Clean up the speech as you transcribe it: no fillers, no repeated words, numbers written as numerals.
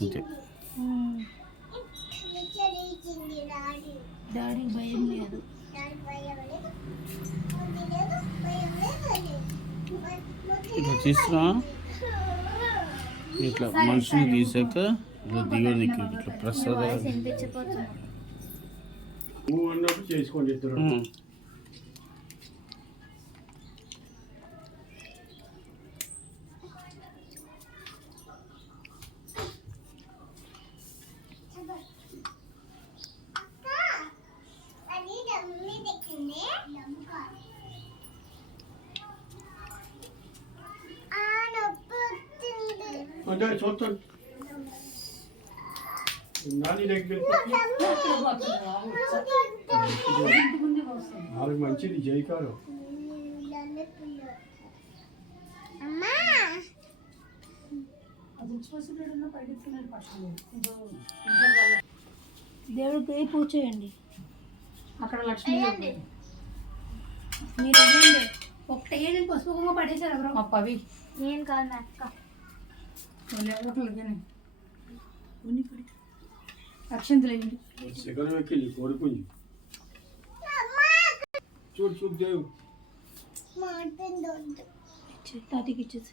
అంతే. డాడీ భయం లేదు. ఇట్లా తీసుకురా, ఇట్లా మనుషులు తీసాక ఇట్లా దిగడానికి ఇట్లా ప్రసాదం చేసుకోండి. అంటే చూస్తాను నాని దగ్గర వాళ్ళకి మంచిది జైకారు. దేవుడికి పూజ చేయండి. అక్కడ లక్ష్మి మీరు అయ్యండి ఒకటే పసుపు కుంకుమ పడేసారు ఎవరో. మా పవి నేను కాదు నా అక్క. అక్షంతలు వేయండి. శిఖరం ఎక్కింది కోరుకుంది. చూడు చూడు దేవు తాతకి ఇచ్చేసి